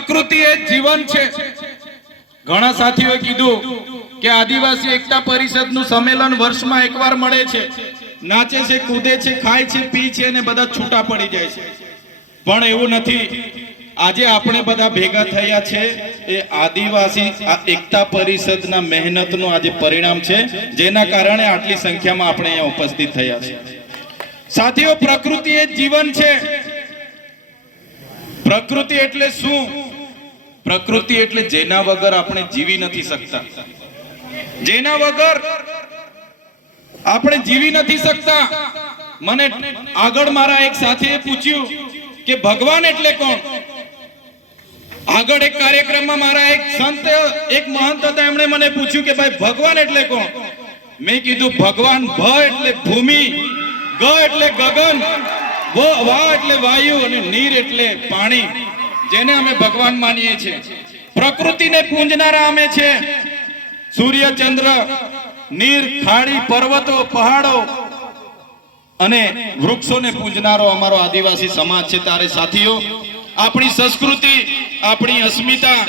પ્રકૃતિ એ જીવન છે. ઘણા સાથીઓએ કીધું કે આદિવાસી એકતા પરિષદનું સંમેલન વર્ષમાં એકવાર મળે છે. નાચે છે, કૂદે છે, ખાય છે, પી છે અને બધા છૂટા પડી જાય છે. પણ એવું નથી. આજે આપણે બધા ભેગા થયા છે. એ આદિવાસી એકતા પરિષદના મહેનતનું આજે પરિણામ છે. જેના કારણે આટલી સંખ્યામાં આપણે અહીંયા ઉપસ્થિત થયા છે. સાથીઓ, પ્રકૃતિ એ જીવન છે. પ્રકૃતિ એટલે શું? પ્રકૃતિ એટલે જેના વગર આપણે જીવી નથી શકતા. જેના વગર આપણે જીવી નથી શકતા. મને આગળ મારા એક સાથીએ પૂછ્યું કે ભગવાન એટલે કોણ? આગળ એક કાર્યક્રમમાં મારા એક સંત, એક મહંત હતા, એમણે મને પૂછ્યું કે ભાઈ, ભગવાન એટલે કોણ? મેં કીધું, ભગવાન ભ એટલે ભૂમિ, ગ એટલે ગગન, વ- વા એટલે વાયુ અને નીર એટલે પાણી. જેને અમે ભગવાન માનીએ છીએ. પ્રકૃતિને પૂંજનારા અમે છે. સૂર્ય, ચંદ્ર, નીર, ખાડી, પર્વતો, પહાડો અને વૃક્ષોને પૂજનારો અમારો આદિવાસી સમાજ છે. તારે સાથીઓ, આપણી સંસ્કૃતિ, આપણી અસ્મિતા,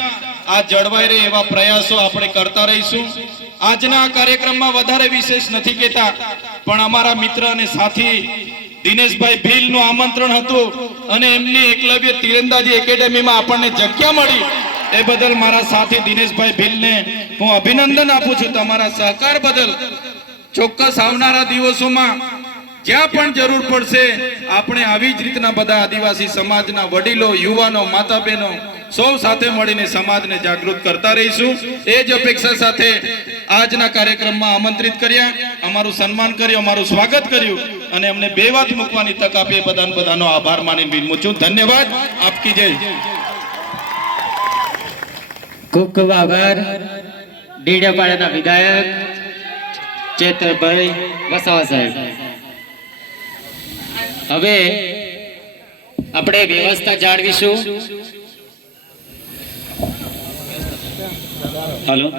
આ જળવાઈ રહે એવા પ્રયાસો આપણે કરતા રહીશું. આજના કાર્યક્રમમાં વધારે વિશેષ નથી કહેતા, પણ અમારા મિત્ર અને સાથી દિનેશભાઈ ભીલનું આમંત્રણ હતું અને એમની એકલવ્ય તીરંદાજી એકેડેમીમાં આપણને જગ્યા મળી. એ બદલ મારા સાથી દિનેશભાઈ ભીલને હું અભિનંદન આપું છું તમારા સહકાર બદલ. ચોક્કસ આવનારા દિવસોમાં જ્યાં પણ જરૂર પડશે, આપણે આવી જ રીતના બધા આદિવાસી સમાજના વડીલો, યુવાનો માતા બહેનો સૌ સાથે મળીને સમાજને જાગૃત કરતા રહીશું. એ જ અપેક્ષા સાથે આજના કાર્યક્રમમાં આમંત્રિત કર્યા. અમારું સન્માન કર્યું અમારું સ્વાગત કર્યું અને અમને બે વાત મૂકવાની તક આપી. બધાને બધાનો આભાર માની વિનમું છું ધન્યવાદ. આપકી જય. ખૂબ ખૂબ આભાર. વિધાયક ચેતરભાઈ વસાવા સાહેબ. હવે આપણે વ્યવસ્થા જાળવીશું. હલો.